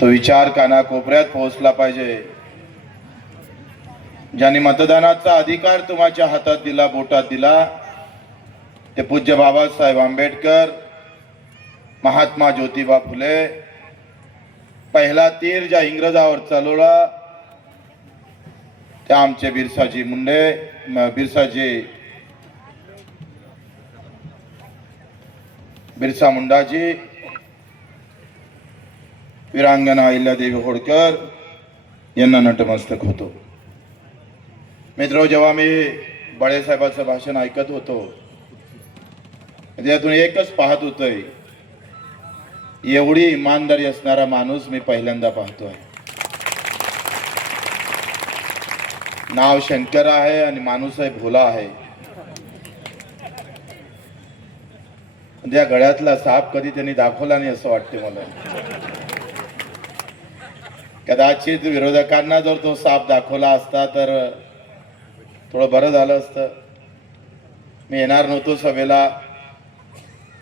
तो विचार कानाकोपऱ्यात पोहोचला पाहिजे. ज्यांनी मतदानाचा अधिकार तुमच्या हातात दिला बोटात दिला ते पूज्य बाबासाहेब आंबेडकर महात्मा ज्योतिबा फुले पहिला तीर ज्या इंग्रजावर चालवला ते आमचे बिरसाजी मुंडे बिरसाजी बिरसा मुंडाजी वीरांगना अहिल्यादेवी होळकर यांना नटमस्तक होतो. मित्र जेव्हा मी बाळेसाहेबांचं भाषण ऐकत होतो त्यातून एकच पाहत होतोय एवढी इमानदारी असणारा माणूस मी पहिल्यांदा पाहतोय. नाव शंकर आहे आणि माणूस आहे भोला आहे. त्या गळ्यातला साप कधी त्यांनी दाखवला नाही असं वाटते मला. कदाचित विरोधकांना जर तो साप दाखवला असता तर थोडं बरं झालं असतं. मी येणार नव्हतो सभेला.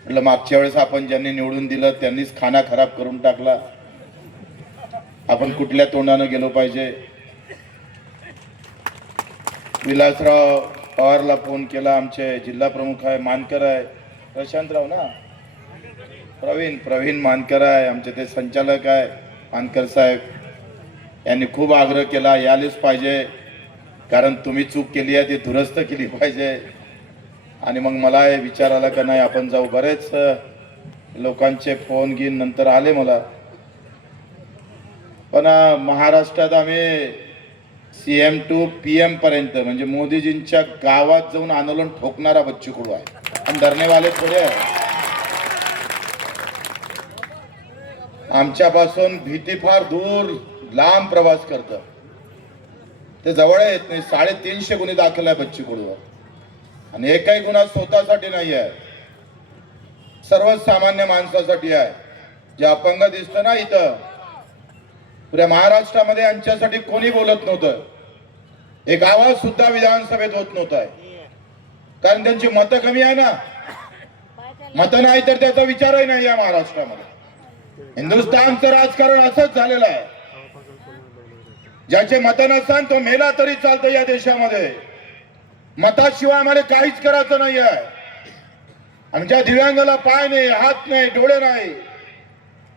म्हटलं मागच्या वेळेस आपण ज्यांनी निवडून दिलं त्यांनीच खाना खराब करून टाकला. आपण कुठल्या तोंडानं गेलो पाहिजे? विलासराव पवारला फोन केला आमचे जिल्हा प्रमुख आहे मानकर आहे. प्रशांतराव ना? प्रवीण प्रवीण मानकर आहे आमचे ते संचालक आहे मानकर साहेब. यांनी खूप आग्रह केला यायलाच पाहिजे. कारण तुम्ही चूक केली आहे ती दुरुस्त केली पाहिजे. आणि मग मला हे विचार आला का नाही आपण जाऊ. बरेच लोकांचे फोन घेऊन नंतर आले मला. पण महाराष्ट्रात आम्ही C M to P M पर्यंत म्हणजे मोदीजींच्या गावात जाऊन आंदोलन ठोकणारा बच्चू कडू आहे. आणि धरणेवाले थोडे आहे. आमच्यापासून भीती फार दूर लांब प्रवास करतं. ते जवळ येत नाही. साडेतीनशे गुन्हे दाखल आहे बच्ची गुडवर आणि एकही गुन्हा स्वतःसाठी नाही आहे सर्वसामान्य माणसासाठी आहे. जे अपंग दिसतं ना इथं. पुऱ्या महाराष्ट्रामध्ये यांच्यासाठी कोणी बोलत नव्हतं. एक आवाज सुद्धा विधानसभेत होत नव्हता. कारण त्यांची मतं कमी आहे ना. मतं नाही तर त्याचा विचारही नाही या महाराष्ट्रामध्ये. हिंदुस्थानचं राजकारण असंच झालेलं आहे. ज्याचे मत नसतान तो मेला तरी चालतं या देशामध्ये. मताशिवाय आम्हाला काहीच करायचं नाही आहे आणि ज्या दिव्यांगाला पाय नाही हात नाही डोळे नाही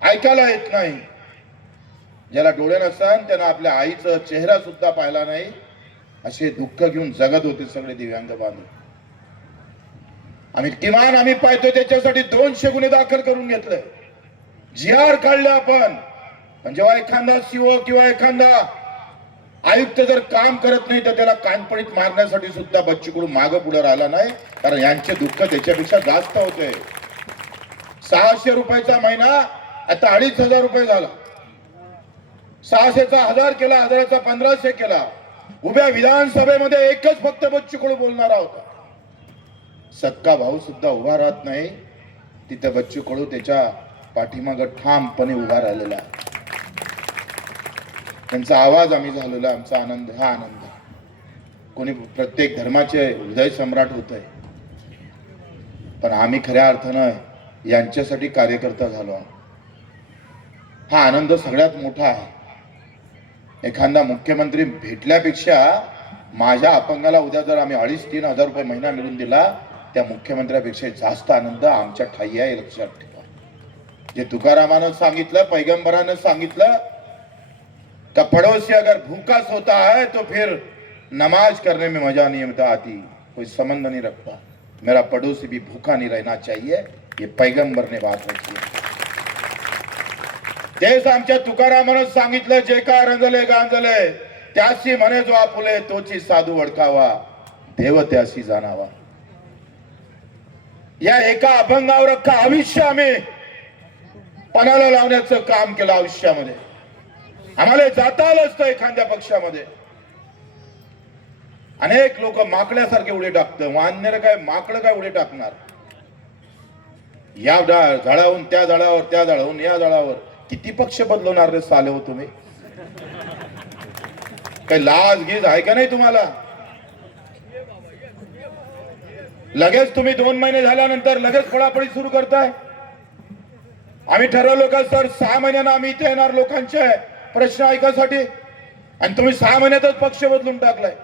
ऐकायला येत नाही ज्याला डोळे नसतात त्यांना आपल्या आईचा चेहरा सुद्धा पाहिला नाही असे दुःख घेऊन जगत होते सगळे दिव्यांग बांधव. आम्ही किमान आम्ही पाहतो त्याच्यासाठी दोनशे गुन्हे दाखल करून घेतले. जी आर काढले आपण. पण जेव्हा एखादा सीओ किंवा एखादा आयुक्त जर काम करत नाही तर त्याला कानपणीत मारण्यासाठी सुद्धा बच्चूकडून माग पुढे राहिला नाही. कारण यांचे दुःख त्याच्यापेक्षा जास्त होते. सहाशे रुपयाचा महिना आता अडीच हजार रुपये झाला. सहाशेचा हजार केला हजाराचा पंधराशे केला. उभ्या विधानसभेमध्ये एकच फक्त बच्चूकडू बोलणारा होता. सक्का भाऊ सुद्धा उभा राहत नाही. तिथे बच्चू कडू त्याच्या पाठीमाग ठामपणे उभा राहिलेला आहे. त्यांचा आवाज आम्ही झालेला आमचा आनंद हा आनंद. कोणी प्रत्येक धर्माचे हृदय सम्राट होत आहे पण आम्ही खऱ्या अर्थानं यांच्यासाठी कार्यकर्ता झालो आहोत. हा आनंद सगळ्यात मोठा आहे. एखादा मुख्यमंत्री भेटल्यापेक्षा माझ्या अपंगाला उद्या जर आम्ही अडीच तीन हजार रुपये महिना मिळून दिला त्या मुख्यमंत्र्यापेक्षा जास्त आनंद आमच्या ठाई आहे लक्षात ठेवा. जे तुकारामानं सांगितलं पैगंबरानं सांगितलं तो पड़ोसी अगर भूखा सोता है तो फिर नमाज करने में मजा नहीं होता आती। कोई संबंध नहीं रखता। मेरा पड़ोसी भी भूखा नहीं रहना चाहिए। ये पैगंबर ने बात रखी है। तेच आमच्या तुकारामानं सांगितलं जे का रंजले गांजले त्याशी म्हणे जो आपुले तोची साधू ओळखावा देव त्याशी जाणावा. या एका अभंगावर अख्खा आयुष्य आम्ही पणाला लावण्याचं काम केलं आयुष्यामध्ये? आम्हाला जाता आलं असतं एखाद्या पक्षामध्ये. अनेक लोक माकड्यासारखे उडी टाकतं. वानर काय माकड काय उडी टाकणार? या झाडाहून त्या झाडावर त्या झाडाहून या झाडावर. किती पक्ष बदलवणार रे साले हो तुम्ही? काही लाज गीज आहे का नाही तुम्हाला? लगेच तुम्ही दोन महिने झाल्यानंतर लगेच पळापळी सुरू करताय? आम्ही ठरवलं का सर सहा महिन्यानं आम्ही इथे येणार लोकांचे. प्रश्न ऐकायसाठी आणि तुम्ही सहा महिन्यातच पक्ष बदलून टाकलाय.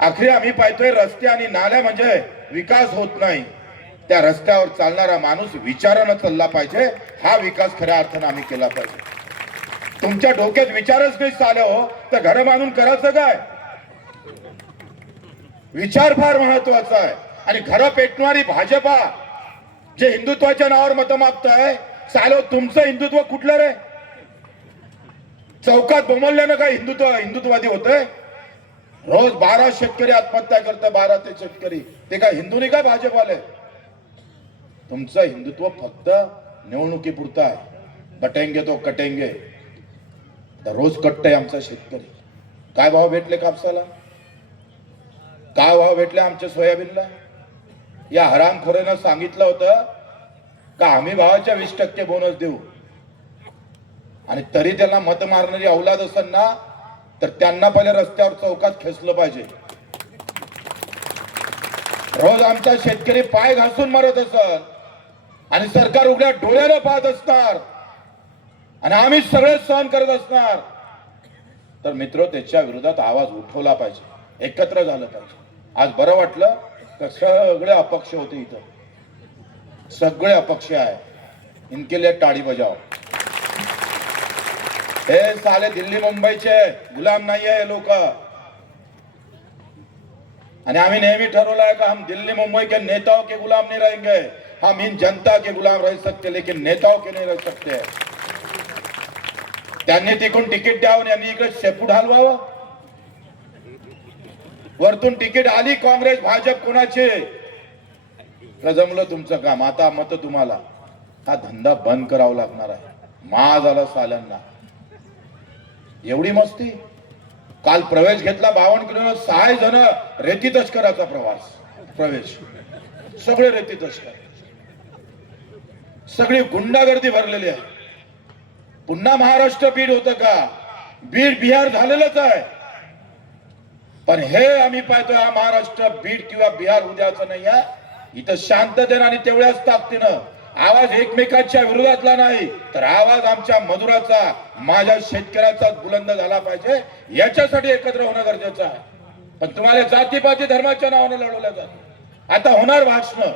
आखरी आम्ही पाहतोय रस्ते आणि नाल्या म्हणजे विकास होत नाही. त्या रस्त्यावर चालणारा माणूस विचारानं चालला पाहिजे. हा विकास खऱ्या अर्थानं आम्ही केला पाहिजे. तुमच्या डोक्यात विचारच नाही चाले हो तर घर मानून करायचं काय? विचार फार महत्त्वाचा आहे. आणि घरं पेटणारी भाजपा जे हिंदुत्वाच्या नावावर मत आहे चालो तुमचं हिंदुत्व कुठलं रे? चौकात बोमलल्यानं काय हिंदुत्व हिंदुत्ववादी होतंय? रोज बारा शेतकरी आत्महत्या करतात बारा ते शेतकरी. ते काय हिंदू नाही का भाजपवाले? तुमचं हिंदुत्व फक्त निवडणुकीपुरतं आहे. बटेंगे तो कटेंगे. आता रोज कट्टय आमचा शेतकरी. काय भाव भेटले कापसाला? काय भाव भेटले आमच्या सोयाबीनला? या हरामखोरेनं सांगितलं होतं का? आम्ही भावाच्या वीस टक्के बोनस देऊ. आणि तरी त्यांना मत मारणारी औलाद असेल ना तर त्यांना पहिले रस्त्यावर चौकात खेचलं पाहिजे. रोज आमचा शेतकरी पाय घासून मरत असत आणि सरकार उघड्या डोळ्यानं पाहत असणार आणि आम्ही सगळे सहन करत असणार. तर मित्र त्याच्या विरोधात आवाज उठवला पाहिजे. एकत्र झालं पाहिजे. आज बरं वाटलं का? सगळे अपक्ष होते इथं. सगळे अपक्ष आहे. इनके लिए टाळी बजाव हे साले दिल्ली मुंबईचे गुलाम नाही आहे लोक. आणि आम्ही नेहमी ठरवलं आहे का हम दिल्ली मुंबई के नेताओं के गुलाम नहीं रहेंगे. हम इन जनता के गुलाम रह सकते लेकिन नेताओं के नहीं रह सकते. त्यांनी तिकडून तिकीट द्यावं यांनी इकडे शेपूट हलवावं. वरतून तिकीट आली काँग्रेस भाजप कोणाचे? जमलं तुमचं काम. आता मत तुम्हाला. हा धंदा बंद करावा लागणार आहे. मा झाला साल्यांना. एवढी मस्ती? काल प्रवेश घेतला बावन्न किलो सहा जण रेती तस्कराचा प्रवास. प्रवेश. सगळे रेती तस्कर. सगळी गुंडागर्दी भरलेली आहे. पुन्हा महाराष्ट्र बीड होतं का? बीड बिहार झालेलंच आहे. पण हे आम्ही पाहतोय हा महाराष्ट्र बीड किंवा बिहार उद्याचं नाही आहे. इथं शांततेनं आणि तेवढ्याच ताकदीनं आवाज एकमेकांच्या विरोधातला नाही तर आवाज आमच्या मजुराचा माझ्या शेतकऱ्याचा बुलंद झाला पाहिजे. याच्यासाठी एकत्र होणं गरजेचं आहे. पण तुम्हाला जातीपाती धर्माच्या नावानं लढवल्या जात. आता होणार भाषण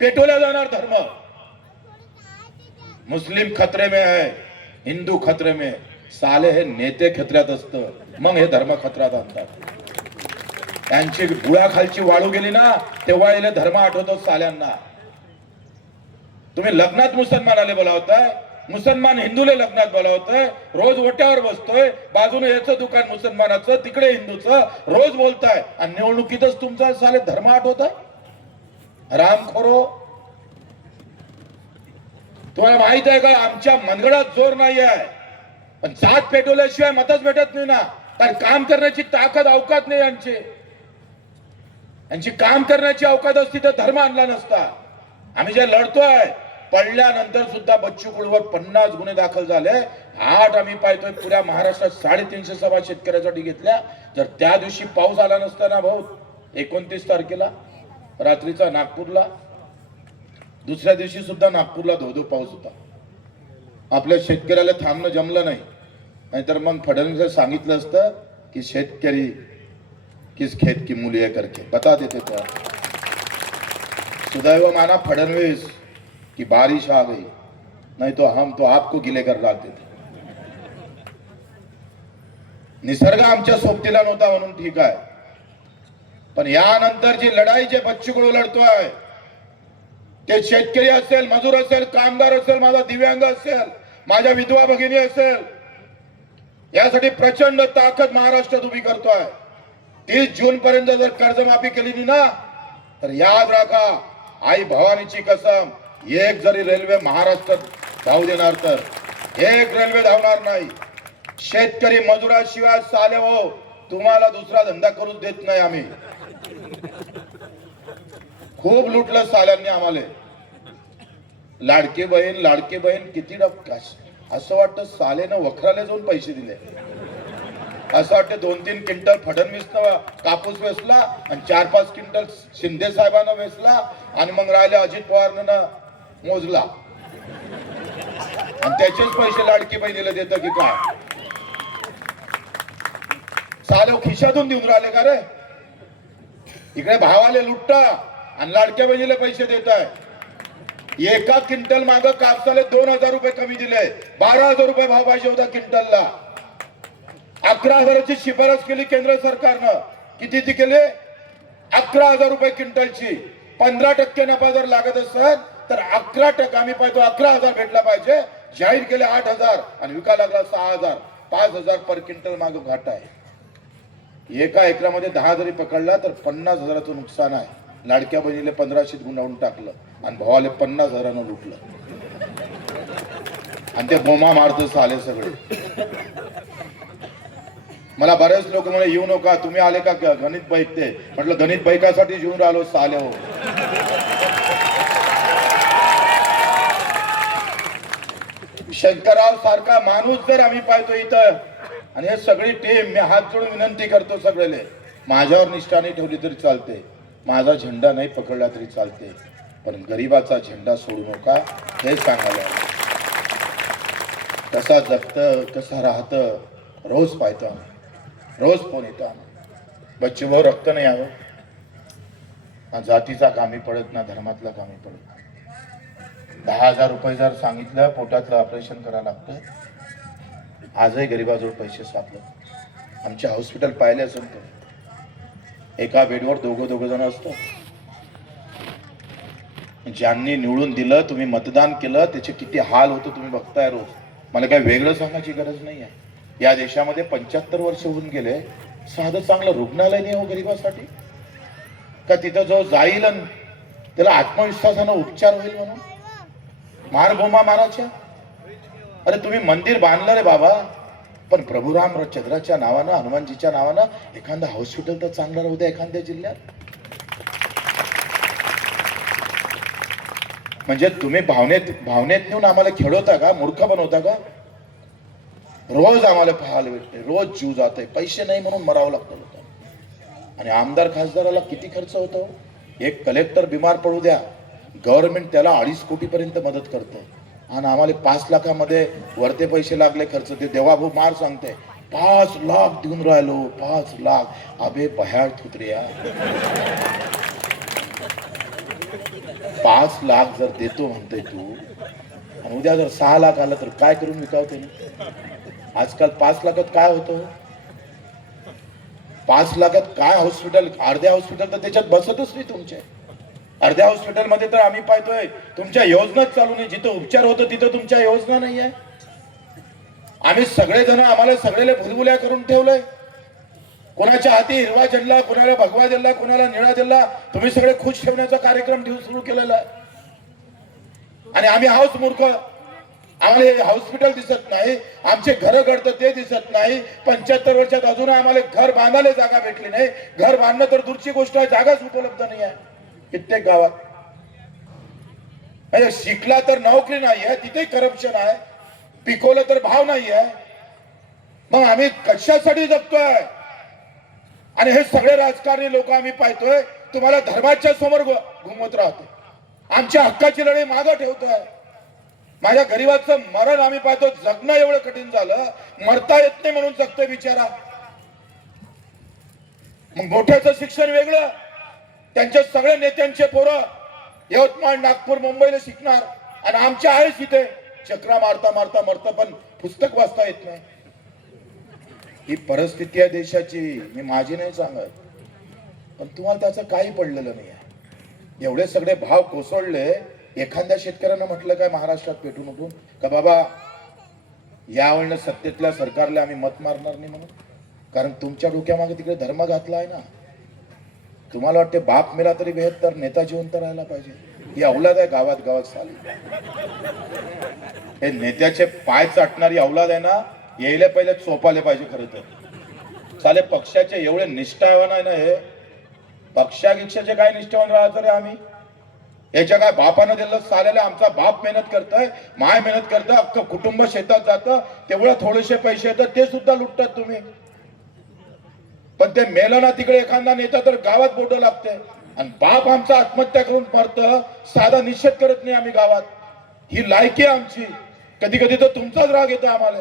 पेटवल्या जाणार धर्म. मुस्लिम खतरे में है हिंदू खतरे में साले हे नेते खतऱ्यात असतं मग हे धर्म खतऱ्यात आणतात. त्यांची गुळाखालची वाळू गेली ना तेव्हा याला धर्म आठवतो साल्यांना. तुम्ही लग्नात मुसलमानाले बोलावताय मुसलमान हिंदूले लग्नात बोलावतोय रोज ओट्यावर बसतोय बाजूने याचं दुकान मुसलमानाचं तिकडे हिंदूचं रोज बोलताय आणि निवडणुकीतच तुमचा साले धर्म आठवत रामखोरो तुम्हाला माहीत आहे का आमच्या मनगडात जोर नाही आहे पण जात पेटवल्याशिवाय मतच भेटत नाही ना. कारण काम करण्याची ताकद अवकात नाही यांची यांची काम करण्याची अवकाद असती तर धर्म आणला नसता. आम्ही जे लढतोय पडल्यानंतर सुद्धा बच्चू कुळवर पन्नास गुन्हे दाखल झाले. आठ आम्ही पाहतोय पुऱ्या महाराष्ट्रात साडेतीनशे सभा शेतकऱ्यासाठी घेतल्या. जर त्या दिवशी पाऊस आला नसता ना भाऊ एकोणतीस तारखेला रात्रीचा नागपूरला. दुसऱ्या दिवशी सुद्धा नागपूरला धो धो पाऊस होता. आपल्या शेतकऱ्याला थांबणं जमलं नाही. नाहीतर मग फडणवीस सांगितलं असतं की शेतकरी किस खेत की मूल्य करके। बता देते तो सुदैव माना फडणवीस की बारिश आ गई नहीं तो हम तो आपको गिले कर लाते थे। निसर्ग आमच्या सोबतीला नव्हता म्हणून ठीक आहे. पण यानंतर जी लढाई जे बच्चूकडू लढतोय ते शेतकरी असेल मजूर असेल कामगार असेल माझा दिव्यांग असेल माझ्या विधवा भगिनी असेल यासाठी प्रचंड ताकद महाराष्ट्रात उभी करतोय तीस जून पर्यंत जर कर्जमाफी केली ना तर याद राखा आई भवानीची कसम एक जरी रेल्वे महाराष्ट्रात धावू देणार तर एक रेल्वे धावणार नाही. शेतकरी मजुराशिवाय साले हो तुम्हाला दुसरा धंदा करूच देत नाही आम्ही. खूप लुटलं साल्यांनी आम्हाला. लाडके बहीण लाडके बहीण किती डब असं वाटतं सालेनं वखराला जाऊन पैसे दिले. असं वाटतं दोन तीन क्विंटल फडणवीसनं कापूस वेचला आणि चार पाच क्विंटल शिंदे साहेबांना वेचला आणि मग राहिले अजित पवारनं मोजला. आणि त्याचेच पैसे लाडकी बहिणीला देतं की काय? चालव खिशातून देऊन राहिले का रे? इकडे भावाले लुटता आणि लाडक्या बहिणीला पैसे देत आहे एका क्विंटल माग कापसाले दोन हजार रुपये कमी दिले. बारा हजार रुपये भाव पाहिजे होता क्विंटलला. अकरा हजाराची शिफारस केली केंद्र सरकारनं. किती ती केली? अकरा हजार रुपये क्विंटलची. पंधरा टक्के नफा जर लागत असत तर अकरा टक्के आम्ही पाहतो अकरा हजार भेटला पाहिजे. जाहीर केले आठ हजार आणि विका लागला सहा हजार. पाच हजार पर क्विंटल माग घाटा आहे. एका एकरामध्ये दहा जरी पकडला तर पन्नास हजाराचं नुकसान आहे. लाडक्या बहिणीले पंधराशे गुंडावून टाकलं आणि भावाले पन्नास हजारानं लुटलं. आणि ते बोमा मारत आले सगळे. मला बरेच लोक म्हणे येऊ नका तुम्ही आले का गणित बैकते म्हटलं गणित बैकासाठी येऊन राहिलो साले हो शंकरराव सारखा माणूस जर आम्ही पाहतो इथं आणि हे सगळी टीम मी हात जोडून विनंती करतो सगळेले माझ्यावर निष्ठा नाही ठेवली तरी चालते माझा झेंडा नाही पकडला तरी चालते पण गरिबाचा झेंडा सोडू नका हे सांगायला कसा जगतं कसं राहतं रोज पाहतो आम्ही. रोज फोन येतो आम्ही बच्चे भाऊ रक्त नाही यावं ना जातीचा कामी पडत ना धर्मातला कामी पडत दहा हजार रुपये जर सांगितलं पोटातलं ऑपरेशन करायला लागतं. आजही गरिबाजवळ पैसे सापडत आमचे हॉस्पिटल पाहिले असेल तर. एका बेडवर दोघं दोघं जण असतो. ज्यांनी निवडून दिलं तुम्ही मतदान केलं त्याचे किती हाल होतं तुम्ही बघताय रोज. मला काही वेगळं सांगायची गरज नाही आहे. या देशामध्ये पंच्याहत्तर वर्ष होऊन गेले साधं चांगलं रुग्णालय नाही हो गरिबासाठी? का तिथं जो जाईल त्याला आत्मविश्वासानं उपचार होईल म्हणून? मार गोमा माराच्या अरे तुम्ही मंदिर बांधलं रे बाबा पण प्रभू रामचंद्राच्या नावानं हनुमानजीच्या नावानं एखादं हॉस्पिटल तर चांगलं राहू द्या एखाद्या जिल्ह्यात? म्हणजे तुम्ही भावनेत भावनेत नेऊन आम्हाला खेळवता का? मूर्ख बनवता का? रोज आम्हाला पाहायला भेटते रोज जीव जाते पैसे नाही म्हणून मरावं लागतं लोकांना. आणि आमदार खासदाराला किती खर्च होतो? एक कलेक्टर बिमार पडू द्या. गव्हर्नमेंट त्याला अडीच कोटीपर्यंत मदत करतं आणि आम्हाला पाच लाखामध्ये वरते पैसे लागले खर्च ते देवाभाऊ मार सांगते पाच लाख देऊन राहिलो पाच लाख. अबे बह्याळ थुत्रिया पाच लाख जर देतो म्हणतोय तू आणि उद्या जर सहा लाख आलं तर काय करून विकावते आजकाल पाच लाखात काय होतं? पाच लाखात काय हॉस्पिटल अर्ध्या हॉस्पिटल तर त्याच्यात बसतच नाही तुमचे. अर्ध्या हॉस्पिटलमध्ये तर आम्ही पाहतोय तुमच्या योजनाच चालू नाही. जिथं उपचार होतो तिथं तुमच्या योजना नाही आहे आम्ही सगळेजण आम्हाला सगळेले भुलबुल्या करून ठेवलंय. कोणाच्या हाती हिरवा झेंडा कोणाला भगवा दिला कोणाला निळा दिला तुम्ही सगळे खुश ठेवण्याचा कार्यक्रम सुरू केलेला आहे. आणि आम्ही हाच मूर्ख. आम्हाला हे हॉस्पिटल दिसत नाही आमचे घर घडतं ते दिसत नाही. पंच्याहत्तर वर्षात अजून आम्हाला घर बांधायला जागा भेटली नाही. घर बांधणं तर दूरची गोष्ट आहे जागाच उपलब्ध नाही आहे. कित्येक गावात. म्हणजे शिकला तर नोकरी नाही आहे तिथे करप्शन आहे. पिकवलं तर भाव नाही आहे. मग आम्ही कशासाठी जगतोय? आणि हे सगळे राजकारणी लोक आम्ही पाहतोय तुम्हाला धर्माच्या समोर घुमवत राहतो आमच्या हक्काची लढाई मागं ठेवतोय. माझ्या गरीबाचं मरण आम्ही पाहतो. जगणं एवढं कठीण झालं. मरता येत नाही म्हणून जगतोय बिचारा. मग मोठ्याचं शिक्षण वेगळं. त्यांच्या सगळ्या नेत्यांचे पोरं. यवतमाळ नागपूर मुंबईला शिकणार. आणि आमच्या आहेच इथे. चक्रा मारता मारता मरता पण पुस्तक वाचता येत नाही. ही परिस्थिती आहे देशाची. मी माझी नाही सांगत. पण तुम्हाला त्याचं काही पडलेलं नाही एवढे सगळे भाव कोसळले. एखाद्या शेतकऱ्यानं म्हटलं काय महाराष्ट्रात पेटून उठून का बाबा यावेळेला सत्तेतल्या सरकारला आम्ही मत मारणार नाही म्हणून? कारण तुमच्या डोक्यामागे तिकडे धर्म घातला आहे ना. तुम्हाला वाटते बाप मेला तरी भेद तर नेता जिवंत राहायला पाहिजे. ही अवलाद आहे गावात गावात साली. हे नेत्याचे पाय चाटणारी अवलाद आहे ना यायला पहिले चोपाले पाहिजे खरं तर. चाले पक्षाचे एवढे निष्ठावान आहे ना हे. पक्षागिक्षाचे काय निष्ठावान राहतो रे आम्ही? याच्या काय बापानं दिलं चालेल आमचा बाप मेहनत करतोय माय मेहनत करतोय अख्खं कुटुंब शेतात जातं तेवढं थोडेसे पैसे येतात ते सुद्धा लुटतात तुम्ही. पण ते मेलं ना तिकडे एखादा नेता तर गावात बोट लागते. आणि बाप आमचा आत्महत्या करून मरत साधा निषेध करत नाही आम्ही गावात. ही लायकी आहे आमची. कधी कधी तर तुमचाच राग येतो आम्हाला.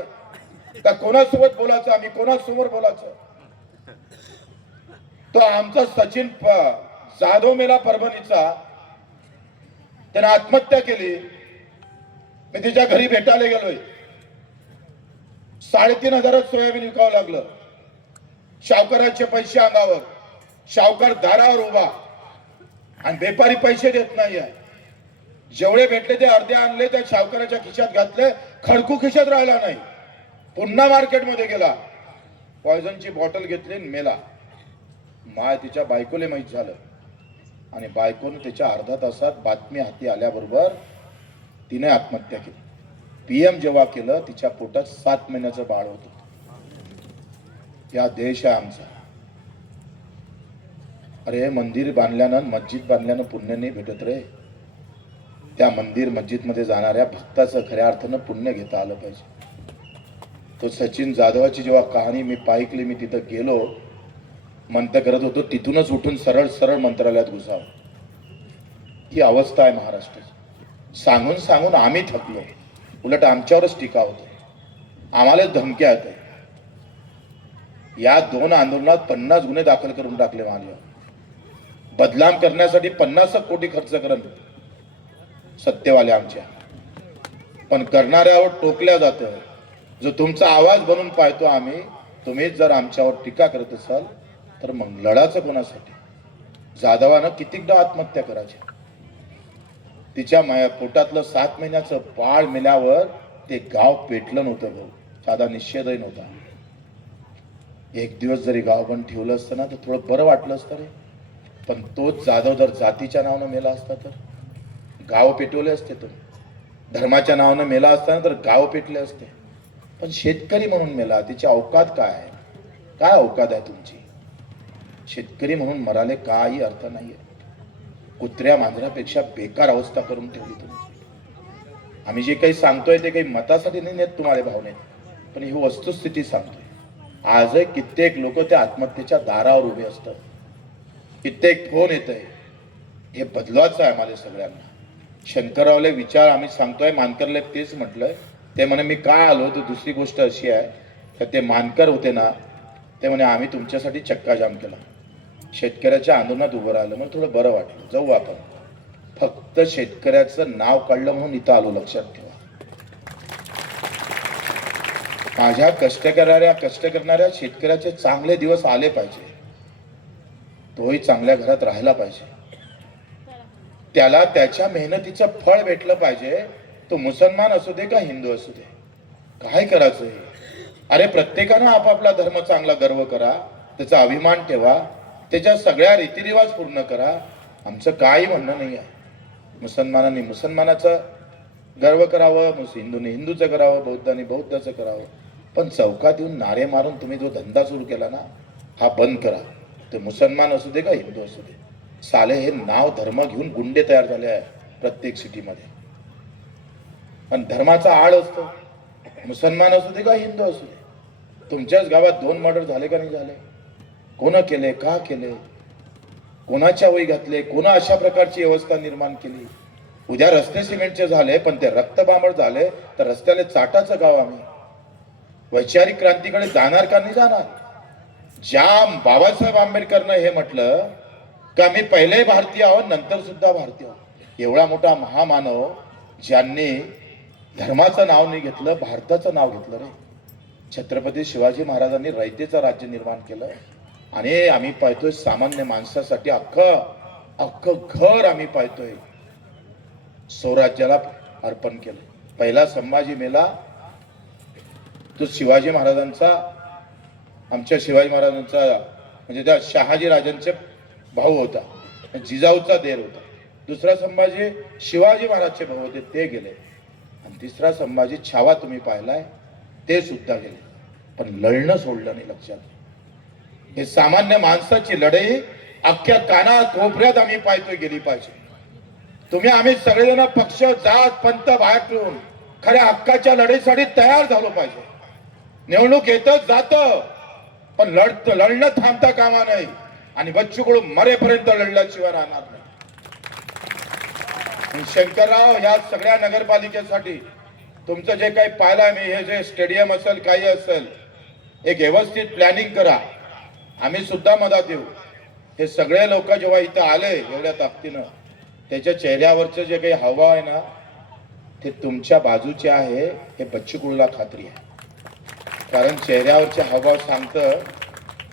का कोणासोबत बोलायचं? आम्ही कोणासमोर बोलायचं? तो आमचा सचिन जाधव मेला परभणीचा त्याने आत्महत्या केली. मी तिच्या घरी भेटायला गेलोय. साडेतीन हजारात सोयाबीन विकावं लागलं. शावकाराचे पैसे अंगावर. शावकार दारावर उभा. आणि व्यापारी पैसे देत नाहीये. जेवढे भेटले ते अर्धे आणले त्या शावकाराच्या खिशात घातले खडकू खिशात राहिला नाही. पुन्हा मार्केटमध्ये गेला. पॉयझनची बॉटल घेतली आणि मेला. माय तिच्या बायकोले माहीत झालं. आणि बायकोनं त्याच्या अर्धा तासात बातमी हाती आल्याबरोबर तिने आत्महत्या केली. पी एम जेव्हा केलं तिच्या पोटात सात महिन्याचं बाळ होत या देश आहे आमचा. अरे मंदिर बांधल्यानं मस्जिद बांधल्यानं पुण्य नाही भेटत रे. त्या मंदिर मस्जिदमध्ये जाणाऱ्या भक्ताचं खऱ्या अर्थानं पुण्य घेता आलं पाहिजे. तो सचिन जाधवाची जेव्हा कहाणी मी पाहिकली मी तिथं गेलो मंत्र करत होतो तिथूनच उठून सरळ सरळ मंत्रालयात घुसावं. ही अवस्था आहे महाराष्ट्राची. सांगून सांगून आम्ही थकलो. उलट आमच्यावरच टीका होते. आम्हालाच धमक्या येत या दोन आंदोलनात पन्नास गुन्हे दाखल करून टाकले माझ्यावर बदलाम करण्यासाठी पन्नास कोटी खर्च करत सत्यवाले आमच्या. पण करणाऱ्यावर टोकल्या जातं जो तुमचा आवाज बनून पाहतो आम्ही तुम्हीच जर आमच्यावर टीका करत असाल तर मग लढाचं कोणासाठी? जाधवानं कितीकदा आत्महत्या करायची? तिच्या माया पोटातलं सात महिन्याचं पाळ मिल्यावर ते गाव पेटलं नव्हतं भाऊ साधा निषेधही नव्हता. एक दिवस जरी गाव बंद ठेवलं असतं ना तर थोडं बरं वाटलं असतं रे. पण तोच जाधव जर जातीच्या नावानं मेला असता तर? गाव पेटवले असते तो. धर्माच्या नावानं मेला असताना तर गाव पेटले असते. पण शेतकरी म्हणून मेला. तिची अवकात काय? आहे काय अवकात आहे तुमची? शेतकरी म्हणून मराले काही अर्थ नाही आहे कुत्र्या मांजरापेक्षा बेकार अवस्था करून ठेवली तुम्ही. आम्ही जे काही सांगतोय ते काही मतासाठी नाही नेत तुम्हाला भावने. पण ही वस्तुस्थिती सांगतोय. आजही कित्येक लोक त्या आत्महत्येच्या दारावर उभे असतात. कित्येक फोन येत आहे हे बदलवायचं आहे आम्हाला सगळ्यांना. शंकररावले विचार आम्ही सांगतोय मानकरले तेच म्हटलंय. ते म्हणे मी का आलो तर दुसरी गोष्ट अशी आहे. तर ते मानकर होते ना ते म्हणे आम्ही तुमच्यासाठी चक्का जाम केला. शेतकऱ्याच्या आंदोलनात उभं राहिलं. मग थोडं बरं वाटलं. जाऊ आपण. फक्त शेतकऱ्याचं नाव काढलं म्हणून इथं आलो. लक्षात ठेवा. माझ्या कष्ट करणाऱ्या कष्ट करणाऱ्या शेतकऱ्याचे चांगले दिवस आले पाहिजे. तोही चांगल्या घरात राहायला पाहिजे. त्याला त्याच्या मेहनतीचं फळ भेटलं पाहिजे. तो मुसलमान असू दे का हिंदू असू दे. काय करायचं हे? अरे प्रत्येकानं आपापला धर्म चांगला गर्व करा. त्याचा अभिमान ठेवा. त्याच्या सगळ्या रीतिरिवाज पूर्ण करा. आमचं काही म्हणणं नाही आहे मुसलमानांनी मुसलमानाचं गर्व करावं मुस हिंदूने हिंदूचं करावं बौद्धाने बौद्धाचं करावं. पण चौकात येऊन नारे मारून तुम्ही जो धंदा सुरू केला ना हा बंद करा. ते मुसलमान असू दे का हिंदू असू दे. साले हे नाव धर्म घेऊन गुंडे तयार झाले आहे प्रत्येक सिटीमध्ये. पण धर्माचा आळ असतो. मुसलमान असू दे का हिंदू असू दे. तुमच्याच गावात दोन मर्डर झाले का नाही झाले? कोण केले का केले कोणाच्या वय घातले? कोणा अशा प्रकारची व्यवस्था निर्माण केली? उद्या रस्ते सिमेंटचे झाले पण ते रक्तबांबळ झाले तर रस्त्याला चाटाचं गाव आम्ही. वैचारिक क्रांतीकडे जाणार का नाही जाणार? ज्या बाबासाहेब आंबेडकरनं हे म्हटलं का आम्ही पहिले भारतीय आहोत नंतर सुद्धा भारतीय आहोत. एवढा मोठा महामानव ज्यांनी धर्माचं नाव नाही घेतलं भारताचं नाव घेतलं रे. छत्रपती शिवाजी महाराजांनी रयतेचं राज्य निर्माण केलं. आणि आम्ही पाहतोय सामान्य माणसासाठी अख्खं अख्खं घर आम्ही पाहतोय. स्वराज्याला अर्पण केलं पहिला संभाजी मेला तो शिवाजी महाराजांचा आमच्या शिवाजी महाराजांचा म्हणजे त्या शहाजी राजांचे भाऊ होता. जिजाऊचा देर होता. दुसरा संभाजी शिवाजी महाराजचे भाऊ होते ते गेले. आणि तिसरा संभाजी छावा तुम्ही पाहिलाय ते सुद्धा गेले. पण लढणं सोडलं नाही लक्षात. ही सामान्य माणसाची लढाई अख्ख्या काना कोपऱ्यात आम्ही पाहतोय गेली पाहिजे. तुम्ही आम्ही सगळेजण पक्ष जात पंत बाहेर ठेवून खऱ्या हक्काच्या लढाईसाठी तयार झालो पाहिजे. निवडणूक येतच जात पण लढत लढणं थांबता कामा नाही आणि बच्चू कडू मरेपर्यंत लढल्याशिवाय राहणार नाही. शंकरराव ह्या सगळ्या नगरपालिकेसाठी तुमचं जे काही पाहिलं मी हे जे स्टेडियम असेल काही असेल एक व्यवस्थित प्लॅनिंग करा. आम्ही सुद्धा मदत येऊ हे सगळे लोक जेव्हा इथं आले एवढ्या ताकदीनं त्याच्या चेहऱ्यावरचं जे काही हवा आहे ना ते तुमच्या बाजूचे आहे हे बच्चू खात्री आहे. कारण चेहऱ्यावरचे हवा सांगतं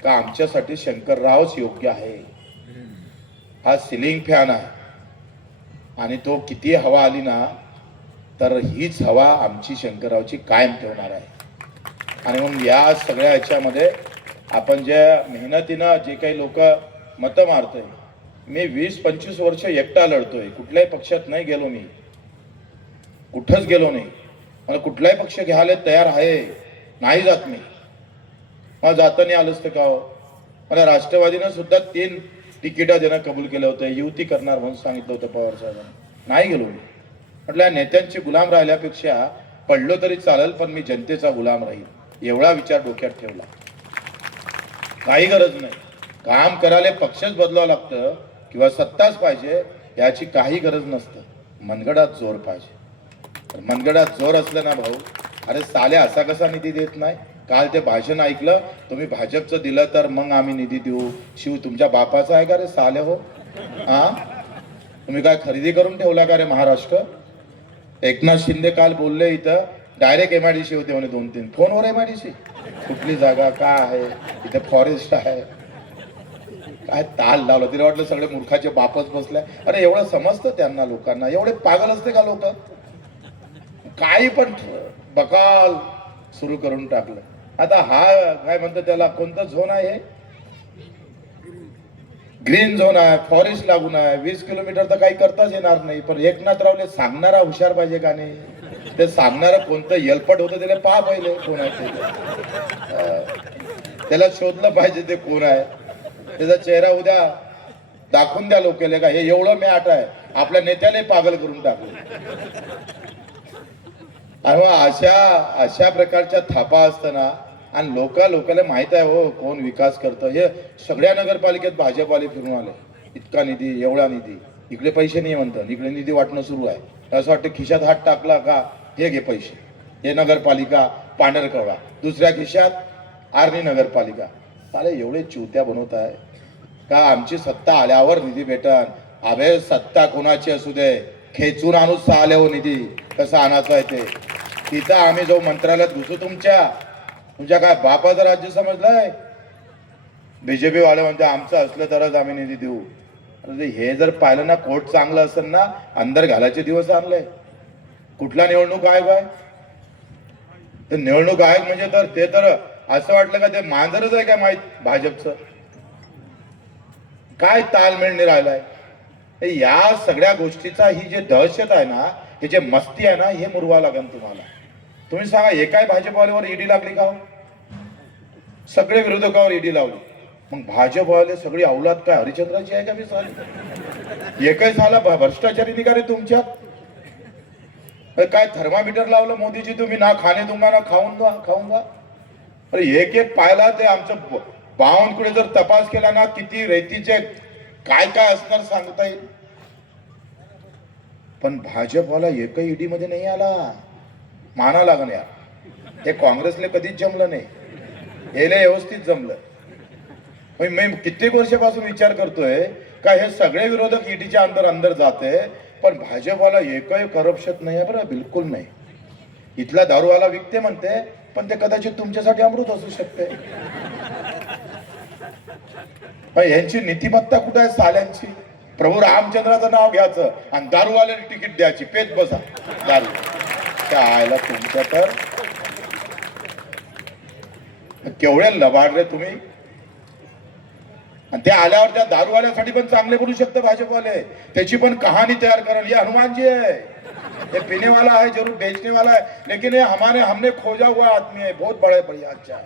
का आमच्यासाठी शंकररावच योग्य आहे. हा सिलिंग फॅन आहे. आणि तो किती हवा आली ना तर हीच हवा आमची शंकररावची कायम ठेवणार आहे. आणि म्हणून या सगळ्या ह्याच्यामध्ये आपण ज्या मेहनतीनं जे काही लोक मतं मारतोय मी वीस पंचवीस वर्ष एकटा लढतोय. कुठल्याही पक्षात नाही गेलो मी. कुठंच गेलो नाही. मला कुठलाही पक्ष घ्यायला तयार आहे. नाही जात मी. मला जाता नाही आलंच तर का हो? मला राष्ट्रवादीनं सुद्धा तीन तिकिटं देणं कबूल केलं होतं. युती करणार म्हणून सांगितलं होतं पवार साहेबांनी. नाही गेलो मी. म्हटलं नेत्यांची नेत्यांचे गुलाम राहिल्यापेक्षा पडलो तरी चालेल पण मी जनतेचा गुलाम राहील. एवढा विचार डोक्यात ठेवला. काही गरज नाही. काम करायला पक्षच बदलावं लागतं किंवा सत्ताच पाहिजे याची काही गरज नसतं. मनगडात जोर पाहिजे. मनगडात जोर असलं ना भाऊ अरे साले असा कसा निधी देत नाही? काल ते भाषण ऐकलं तुम्ही भाजपचं दिलं तर मग आम्ही निधी देऊ. शिव तुमच्या बापाचा आहे का रे साले हो? हा तुम्ही काय खरेदी करून ठेवला का रे महाराष्ट्र? एकनाथ शिंदे काल बोलले इथं डायरेक्ट एम आय डी होते म्हणे दोन तीन फोनवर एम आय डी कुठली जागा काय आहे? इथे फॉरेस्ट आहे. काय ताल लावलं? तिला वाटलं सगळे मूर्खाचे बापच बसले. अरे एवढं समजतं त्यांना लोकांना. एवढे पागल असते का लोक? काही पण बकाल सुरू करून टाकलं. आता हा काय म्हणतो त्याला? कोणतं झोन आहे ग्रीन झोन आहे फॉरेस्ट लागून आहे. वीस किलोमीटर तर काही करताच येणार नाही. पण एकनाथरावले सांगणारा हुशार पाहिजे का नाही? ते सांगणार कोणतं यलपट होतं त्याला पहा पहिले कोण आहे त्याला शोधलं पाहिजे ते कोण आहे. त्याचा चेहरा उद्या दाखवून द्या लोकेले का हे एवढं मॅट आहे. आपल्या नेत्याने पागल करून टाकलं. अरे अशा अशा प्रकारच्या थापा असताना आणि लोक लोकांना माहीत आहे हो कोण विकास करतं. हे सगळ्या नगरपालिकेत भाजपवाले फिरून आले. इतका निधी एवढा निधी. इकडे पैसे नाही म्हणतात. इकडे निधी वाटणं सुरू आहे. असं वाटतं खिशात हात टाकला का हे घे पैसे. हे नगरपालिका पांढरकवडा दुसऱ्या खिशात आर्णी नगरपालिका. अरे एवढे चिवत्या बनवत आहे. का आमची सत्ता आल्यावर निधी भेटन? अबे सत्ता कोणाची असू दे? खेचून आणूच आले हो निधी. कसं आणायचं आहे ते? तिथं आम्ही जो मंत्रालयात घुसू तुमच्या. तुमच्या काय बापाचं राज्य समजलंय? बीजेपी वाले म्हणजे आमचं असलं तरच आम्ही निधी देऊ. हे जर पाहिलं ना कोर्ट चांगलं असेल ना अंदर घालायचे दिवस आणले. कुठला निवडणूक आयोग आहे? तर निवडणूक आयोग म्हणजे तर ते तर असं वाटलं का ते मांजरच आहे काय माहीत भाजपचं? काय तालमेळ नाही राहिलाय या सगळ्या गोष्टीचा ही जे दहशत आहे ना हे जे मस्ती आहे ना हे मुरवा लागेल तुम्हाला. तुम्ही सांगा एकाय भाजपवाल्यावर ईडी लागली का हो? सगळे विरोधकावर ईडी लावली. मग भाजपवाले सगळी अवलाद काय? हरिचंद्राची आहे का मी सॉरी? एकही साला भ्रष्टाचारी निघाले तुमच्यात? काय थर्मामीटर लावलं मोदीजी तुम्ही? ना खाणे दूंगा ना खाऊन द्या खाऊन द्या. अरे एक एक पाहिला ते आमचं ब- बावनकुळे जर तपास केला ना किती रेतीचे काय काय असणार सांगता येईल? पण भाजपवाला एकही ईडी मध्ये नाही आला. माना लागण यार. काँग्रेसला कधीच जमलं नाही. याला व्यवस्थित जमलं. मी कित्येक वर्षापासून विचार करतोय का हे सगळे विरोधक ईडीच्या अंदर अंदर जाते पण भाजपवाला एकही करप्शन नाही आहे बरं बिलकुल नाही. इथला दारूवाला विकते म्हणते पण ते कदाचित तुमच्यासाठी अमृत असू शकते. पण यांची नीतिमत्ता कुठे आहे साल्यांची? प्रभू रामचंद्राचं नाव घ्यायचं आणि दारूवाल्याला तिकीट द्यायची. पेच बसा. दारू. त्या आयला तुमच्या तर केवढे लबाड रे तुम्ही. आणि ते आल्यावर त्या दारूवाल्यासाठी पण चांगले बोलू शकतं भाजपवाले. त्याची पण कहाणी तयार करेल हे हनुमान जी हे पिणेवाला आहे जरूर बेचनेवाला आहे. लेकिन हे हमारे हमने खोजा हुआ आदमी आहे. बहुत बड़े बढ़िया अच्छा है.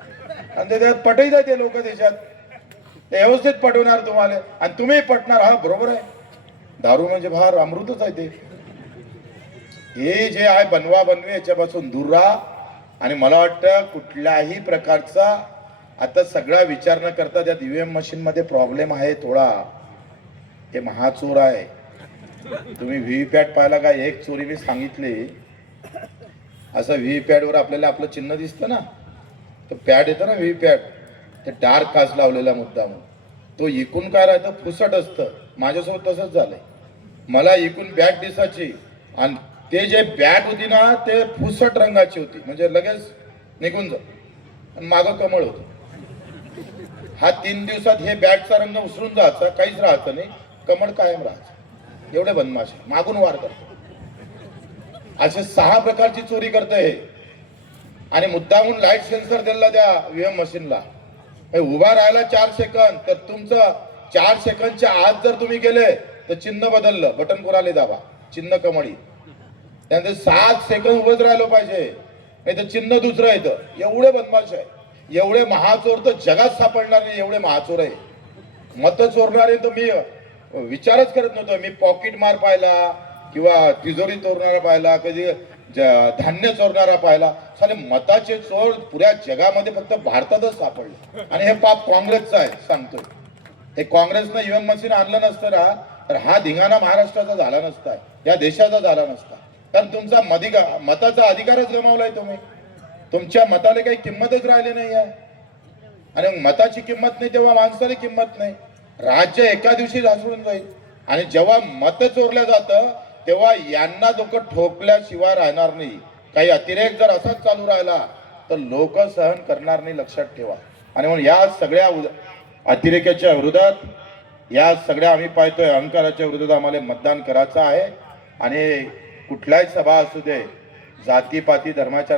आणि ते पटही जाते लोक त्याच्यात. ते व्यवस्थित पटवणार तुम्हाला. आणि तुम्ही पटणार. हा बरोबर आहे. दारू म्हणजे फार अमृतच आहे ते. हे जे आहे बनवा बनवे याच्यापासून दूर राहा. आणि मला वाटतं कुठल्याही प्रकारचा आता सगळा विचार न करता त्या ईव्हीएम मशीन मध्ये प्रॉब्लेम आहे थोडा. हे महाचोर आहे. तुम्ही व्हीव्हीपॅट पाहिला का एक चोरी मी सांगितली. असं व्हीव्हीपॅट वर आपल्याला आपलं चिन्ह दिसतं ना. तो पॅड येतं ना व्हीव्हीपॅट. ते डार्क काच लावलेला मुद्दाम तो इकून काय राहतं? फुसट असतं. माझ्यासोबत तसंच झालंय. मला इकून बॅट दिसायची. आणि ते जे बॅट होती ना ते फुसट रंगाची होती. म्हणजे लगेच निघून जा मागं कमळ होतं. हा तीन दिवसात हे बॅटचा रंग उसरून जायचा काहीच राहायचं नाही. कमळ कायम राहायचं. एवढे बदमाश आहे. मागून वार करतो. असे सहा प्रकारची चोरी करते हे. आणि मुद्दामून लाइट सेन्सर दिला त्या व्हीएम मशीनला. हे उभा राहिला चार सेकंद तर तुमचं चार सेकंदच्या आत जर तुम्ही गेले तर चिन्ह बदललं. बटन पुराले दाबा. चिन्ह कमळी. त्यानंतर सात सेकंद उभंच राहिलो पाहिजे. नाही तर चिन्ह दुसरं येतं एवढे बदमाश आहे. एवढे महाचोर तर जगात सापडणार नाही एवढे महाचोर आहे. मत चोरणारे तर मी विचारच करत नव्हतो. मी पॉकेट मार पाहिला किंवा तिजोरी चोरणारा पाहिला कधी धान्य चोरणारा पाहिला. सारे मताचे चोर पुऱ्या जगामध्ये फक्त भारतातच सापडले. आणि हे पाप काँग्रेसचं आहे सांगतोय. हे काँग्रेसनं युएम मशीन आणलं नसतं ना तर हा धिंगाणा महाराष्ट्राचा झाला नसता. या देशाचा झाला नसता. कारण तुमचा मधिका मताचा अधिकारच गमावलाय तुम्ही. तुमच्या मताला काही किंमतच राहिली नाही आहे. आणि मग मताची किंमत नाही तेव्हा माणसाला किंमत नाही. राज्य एका दिवशी ढासळून जाईल. आणि जेव्हा मत चोरलं जातं तेव्हा यांना डोकं ठोकल्याशिवाय राहणार नाही. काही अतिरेक जर असाच चालू राहिला तर लोक सहन करणार नाही लक्षात ठेवा. आणि म्हणून या सगळ्या अतिरेकाच्या विरोधात या सगळ्या आम्ही पाहतोय अहंकाराच्या विरोधात आम्हाला मतदान करायचं आहे. आणि कुठल्याही सभा असू दे जातीपाती धर्माच्या